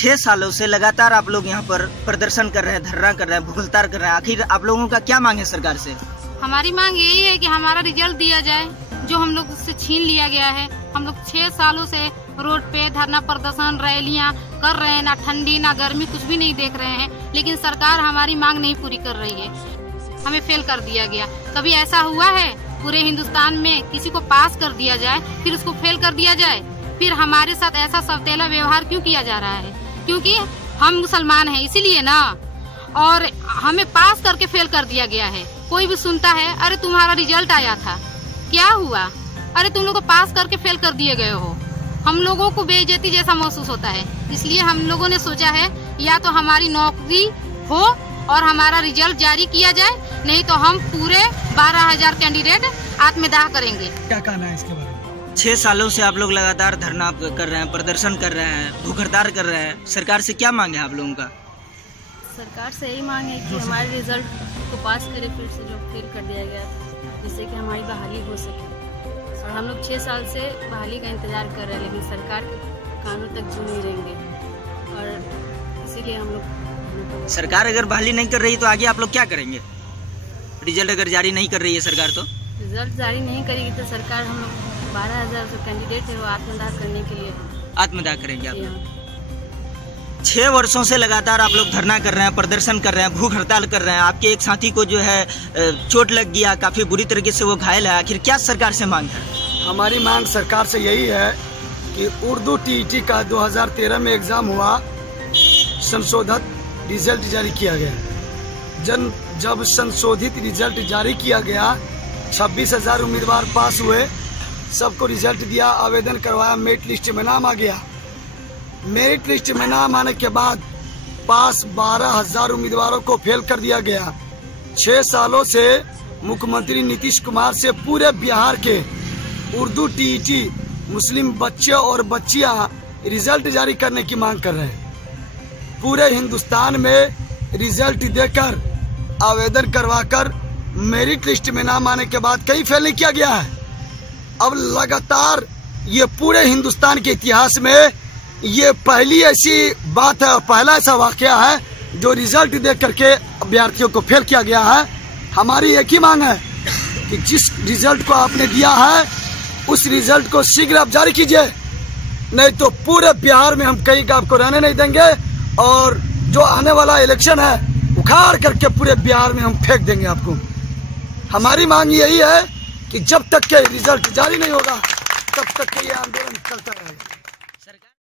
6 सालों से लगातार आप लोग यहाँ पर प्रदर्शन कर रहे हैं, धरना कर रहे हैं, भूख हड़ताल कर रहे हैं। आखिर आप लोगों का क्या मांग है सरकार से? हमारी मांग यही है कि हमारा रिजल्ट दिया जाए, जो हम लोग से छीन लिया गया है। हम लोग 6 सालों से रोड पे धरना प्रदर्शन रैलियां कर रहे हैं, ना ठंडी ना गर्मी कुछ भी नहीं देख रहे हैं, लेकिन सरकार हमारी मांग नहीं पूरी कर रही है। हमें फेल कर दिया गया। कभी ऐसा हुआ है पूरे हिंदुस्तान में किसी को पास कर दिया जाए फिर उसको फेल कर दिया जाए? फिर हमारे साथ ऐसा सौतेला व्यवहार क्यों किया जा रहा है? क्योंकि हम मुसलमान हैं इसीलिए ना, और हमें पास करके फेल कर दिया गया है। कोई भी सुनता है अरे तुम्हारा रिजल्ट आया था, क्या हुआ? अरे तुम लोग को पास करके फेल कर दिए गए हो। हम लोगों को बेइज्जती जैसा महसूस होता है। इसलिए हम लोगों ने सोचा है या तो हमारी नौकरी हो और हमारा रिजल्ट जारी किया जाए, नहीं तो हम पूरे 12,000 कैंडिडेट आत्मदाह करेंगे। क्या कहना है इसके बारे में? 6 सालों से आप लोग लगातार धरना कर रहे हैं, प्रदर्शन कर रहे हैं, भूख हड़ताल कर रहे हैं। सरकार से क्या मांग है आप लोगों का? सरकार से यही मांग है कि हमारे रिजल्ट को पास करे, फिर से जो फेल कर दिया गया था, जिससे कि हमारी बहाली हो सके। और हम लोग 6 साल से बहाली का इंतजार कर रहे हैं, लेकिन सरकार के कानून तक झुक नहीं रहेंगे। और इसीलिए हम लोग सरकार अगर बहाली नहीं कर रही तो आगे आप लोग क्या करेंगे? रिजल्ट अगर जारी नहीं कर रही है सरकार तो? रिजल्ट जारी नहीं करेगी तो सरकार हम लोग 12,000 जो कैंडिडेट है वो आत्मदाह करने के लिए आत्मदाह करेंगे आप लोग। 6 वर्षों से लगातार आप लोग धरना कर रहे हैं, प्रदर्शन कर रहे हैं, भूख हड़ताल कर रहे हैं। आपके एक साथी को जो है चोट लग गया, काफी बुरी तरीके से वो घायल है। आखिर क्या सरकार से मांग है? हमारी मांग सरकार से यही है कि उर्दू टीईटी का 2013 में एग्जाम हुआ, संशोधित रिजल्ट जारी किया गया। जब संशोधित रिजल्ट जारी किया गया, 26,000 उम्मीदवार पास हुए, सबको रिजल्ट दिया, आवेदन करवाया, मेरिट लिस्ट में नाम आ गया। मेरिट लिस्ट में नाम आने के बाद पास 12,000 उम्मीदवारों को फेल कर दिया गया। 6 सालों से मुख्यमंत्री नीतीश कुमार से पूरे बिहार के उर्दू टीईटी मुस्लिम बच्चे और बच्चियां रिजल्ट जारी करने की मांग कर रहे हैं। पूरे हिंदुस्तान में रिजल्ट देकर, आवेदन करवाकर, मेरिट लिस्ट में नाम आने के बाद कहीं फेल नहीं किया गया है। अब लगातार ये पूरे हिंदुस्तान के इतिहास में ये पहली ऐसी बात है, पहला ऐसा वाकया है जो रिजल्ट देख करके अभ्यर्थियों को फेल किया गया है। हमारी एक ही मांग है कि जिस रिजल्ट को आपने दिया है उस रिजल्ट को शीघ्र आप जारी कीजिए, नहीं तो पूरे बिहार में हम कहीं का आपको रहने नहीं देंगे। और जो आने वाला इलेक्शन है उखाड़ करके पूरे बिहार में हम फेंक देंगे आपको। हमारी मांग यही है कि जब तक के रिजल्ट जारी नहीं होगा तब तक के ये आंदोलन चलता रहेगा।